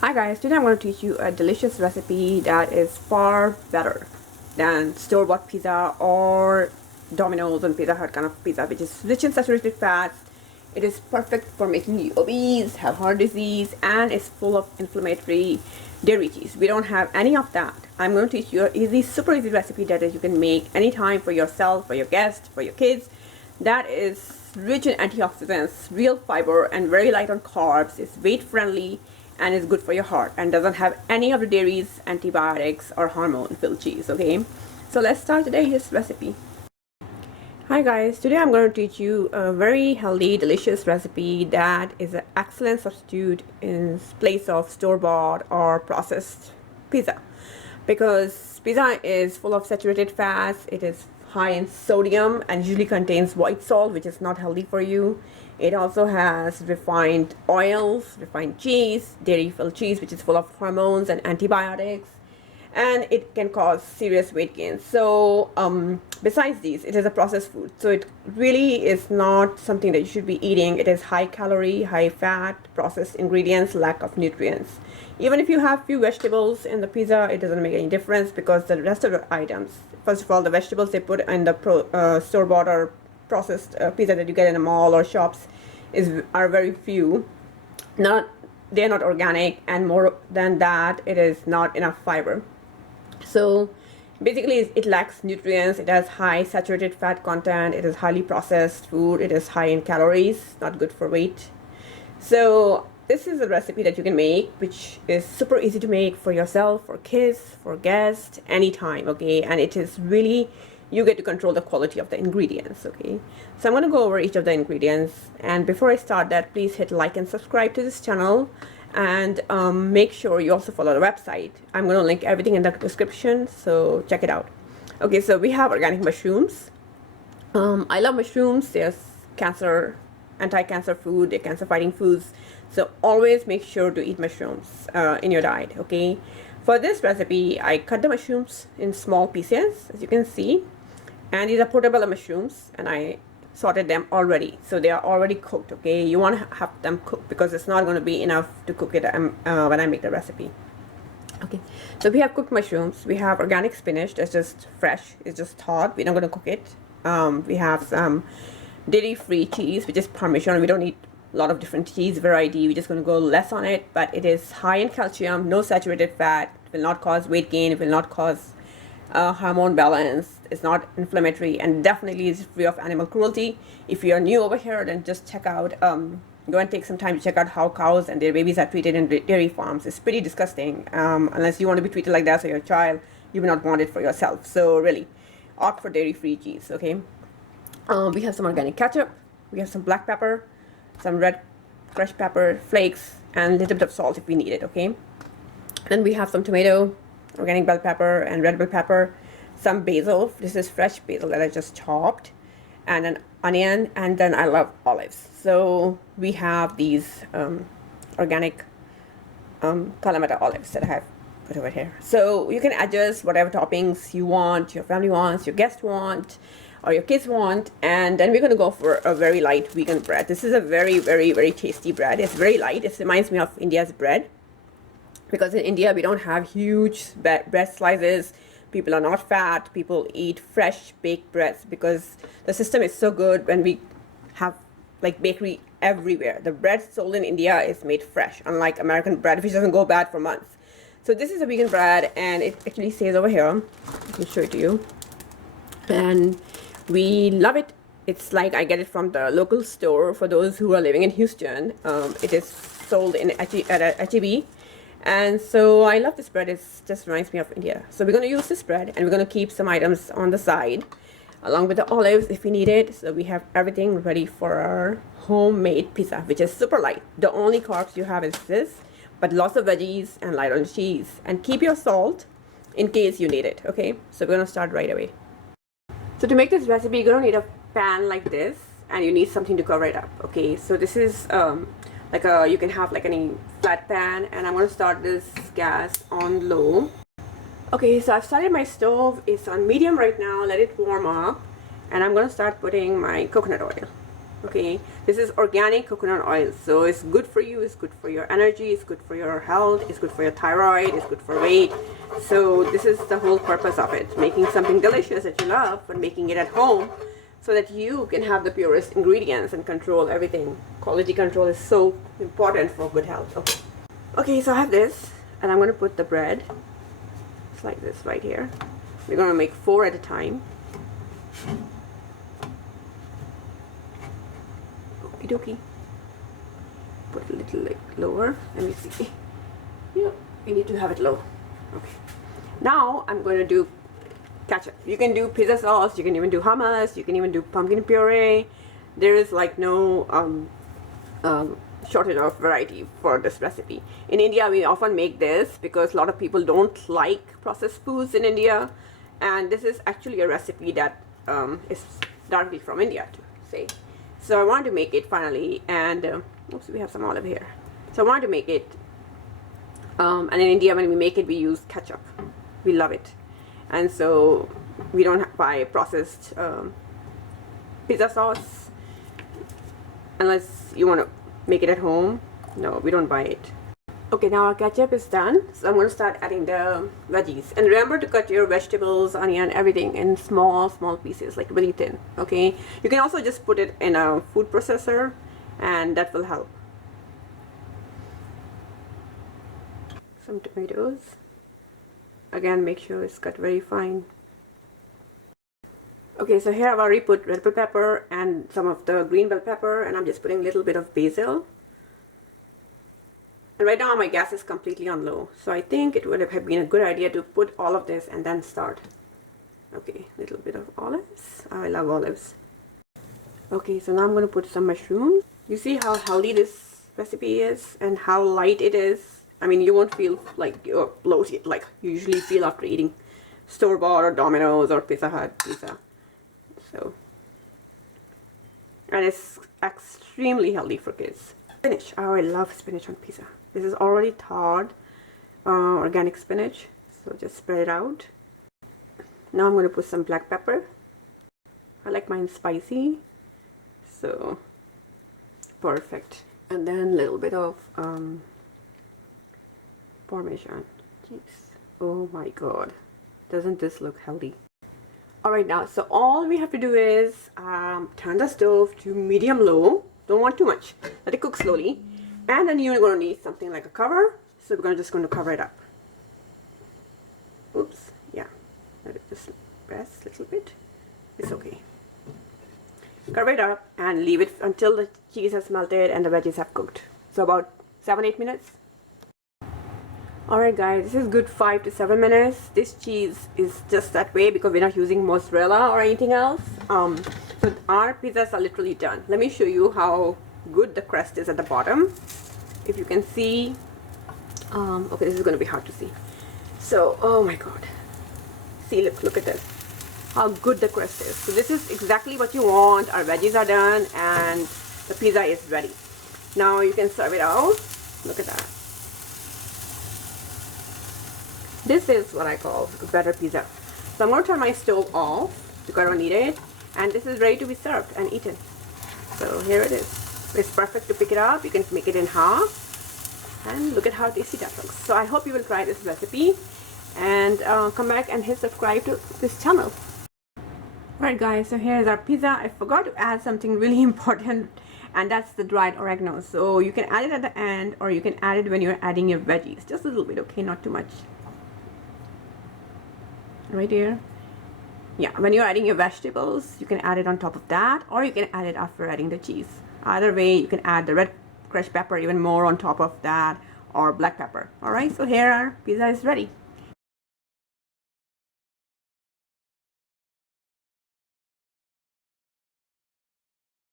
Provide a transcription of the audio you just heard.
Hi guys, today I'm going to teach you a delicious recipe that is far better than store-bought pizza or Domino's and Pizza Hut kind of pizza, which is rich in saturated fats. It is perfect for making you obese, have heart disease, and is full of inflammatory dairy cheese. We don't have any of that. I'm going to teach you a super easy recipe that you can make anytime for yourself, for your guests, for your kids. That is rich in antioxidants, real fiber, and very light on carbs. It's weight friendly and is good for your heart and doesn't have any of the dairies, antibiotics, or hormone filled cheese. Okay, so let's start today's recipe. Hi guys, today I'm going to teach you a very healthy, delicious recipe that is an excellent substitute in place of store-bought or processed pizza, because pizza is full of saturated fats. It is high in sodium and usually contains white salt, which is not healthy for you. It also has refined oils, refined cheese, dairy-filled cheese, which is full of hormones and antibiotics, and it can cause serious weight gain. So besides these, it is a processed food, so it really is not something that you should be eating. It is high calorie, high fat, processed ingredients, lack of nutrients. Even if you have few vegetables in the pizza, it doesn't make any difference, because the rest of the items, first of all, the vegetables they put in the store-bought or processed pizza that you get in a mall or shops are very few. They're not organic, and more than that, it is not enough fiber. So basically it lacks nutrients. It has high saturated fat content. It is highly processed food. It is high in calories, not good for weight. So this is a recipe that you can make, which is super easy to make for yourself, for kids, for guests, anytime. Okay, and it is really, you get to control the quality of the ingredients. Okay, so I'm going to go over each of the ingredients, and before I start that, please hit like and subscribe to this channel, and make sure you also follow the website. I'm going to link everything in the description, so check it out. Okay, so we have organic mushrooms. I love mushrooms. They're anti-cancer food, they're cancer fighting foods, so always make sure to eat mushrooms in your diet. Okay, for this recipe I cut the mushrooms in small pieces, as you can see, and these are portobello mushrooms, and I sorted them already, so they are already cooked. Okay, you want to have them cooked because it's not going to be enough to cook it when I make the recipe. Okay, so we have cooked mushrooms. We have organic spinach that's just fresh, it's just thawed, we're not going to cook it. We have some dairy-free cheese, which is Parmesan. We don't need a lot of different cheese variety. We're just going to go less on it, but it is high in calcium, no saturated fat, it will not cause weight gain, it will not cause hormone balance, it's not inflammatory, and definitely is free of animal cruelty. If you are new over here, then just check out, go and take some time to check out how cows and their babies are treated in dairy farms. It's pretty disgusting. Unless you want to be treated like that, so your child, you will not want it for yourself. So really, opt for dairy-free cheese. Okay. We have some organic ketchup, we have some black pepper, some red crushed pepper flakes, and a little bit of salt if we need it. Okay. Then we have some tomato, organic bell pepper, and red bell pepper, some basil. This is fresh basil that I just chopped, and an onion, and then I love olives. So we have these organic Kalamata olives that I have put over here. So you can adjust whatever toppings you want, your family wants, your guests want, or your kids want. And then we're going to go for a very light vegan bread. This is a very, very, very tasty bread. It's very light. It reminds me of India's bread, because in India we don't have huge bread slices. People are not fat. People eat fresh baked breads because the system is so good. When we have like bakery everywhere, the bread sold in India is made fresh, unlike American bread, which doesn't go bad for months. So this is a vegan bread, and it actually says over here, let me show it to you, and we love it. It's like I get it from the local store. For those who are living in Houston, it is sold at HEB. And so I love this bread. It just reminds me of India. So we're going to use this bread, and we're going to keep some items on the side along with the olives if we need it. So we have everything ready for our homemade pizza, which is super light. The only carbs you have is this, but lots of veggies and light on cheese. And keep your salt in case you need it. Okay, so we're going to start right away. So to make this recipe, you're going to need a pan like this, and you need something to cover it up. Okay, so this is you can have like any flat pan, and I'm going to start this gas on low. Okay, so I've started my stove. It's on medium right now. Let it warm up, and I'm going to start putting my coconut oil. Okay, this is organic coconut oil, so it's good for you, it's good for your energy, it's good for your health, it's good for your thyroid, it's good for weight. So this is the whole purpose of it, making something delicious that you love, but making it at home so that you can have the purest ingredients and control everything. Quality control is so important for good health. Okay, so I have this, and I'm going to put the bread, it's like this right here. We're going to make 4 at a time. Okie dokie. Put a little like lower. Let me see. Yeah, you need to have it low. Okay. Now I'm going to do ketchup. You can do pizza sauce. You can even do hummus. You can even do pumpkin puree. There is like no shortage of variety for this recipe. In India, we often make this because a lot of people don't like processed foods in India, and this is actually a recipe that is directly from India, to say. So I wanted to make it finally, and oops, we have some olive here. So I wanted to make it, and in India when we make it, we use ketchup. We love it, and so we don't buy processed pizza sauce unless you want to make it at home. No, we don't buy it. Okay, now our ketchup is done, so I'm going to start adding the veggies. And remember to cut your vegetables, onion, everything in small pieces, like really thin, okay? You can also just put it in a food processor, and that will help. Some tomatoes. Again, make sure it's cut very fine. Okay, so here I've already put red bell pepper and some of the green bell pepper, and I'm just putting a little bit of basil. And right now my gas is completely on low, so I think it would have been a good idea to put all of this and then start. Okay, a little bit of olives. I love olives. Okay, so now I'm going to put some mushrooms. You see how healthy this recipe is and how light it is? I mean, you won't feel like you're bloated like you usually feel after eating store-bought or Domino's or Pizza Hut pizza. So, and it's extremely healthy for kids. Spinach. Oh, I love spinach on pizza. This is already thawed organic spinach, so just spread it out. Now I'm going to put some black pepper. I like mine spicy, so perfect. And then a little bit of Parmesan cheese. Oh my god, doesn't this look healthy? Alright, now so all we have to do is turn the stove to medium low. Don't want too much. Let it cook slowly. And then you're going to need something like a cover. So we're just going to cover it up. Oops. Yeah. Let it just rest a little bit. It's okay. Cover it up and leave it until the cheese has melted and the veggies have cooked. So about 7-8 minutes. Alright guys, this is good 5 to 7 minutes. This cheese is just that way because we're not using mozzarella or anything else. So our pizzas are literally done. Let me show you how good the crust is at the bottom. If you can see, okay, this is going to be hard to see. So, oh my god. See, look at this. How good the crust is. So this is exactly what you want. Our veggies are done and the pizza is ready. Now you can serve it out. Look at that. This is what I call a better pizza. So I'm going to turn my stove off because I don't need it. And this is ready to be served and eaten. So here it is. It's perfect to pick it up. You can make it in half. And look at how tasty that looks. So I hope you will try this recipe. And come back and hit subscribe to this channel. Alright guys, so here's our pizza. I forgot to add something really important. And that's the dried oregano. So you can add it at the end. Or you can add it when you're adding your veggies. Just a little bit, okay? Not too much. Right here. Yeah, when you're adding your vegetables, you can add it on top of that, or you can add it after adding the cheese. Either way, you can add the red crushed pepper even more on top of that, or black pepper. Alright, so here our pizza is ready.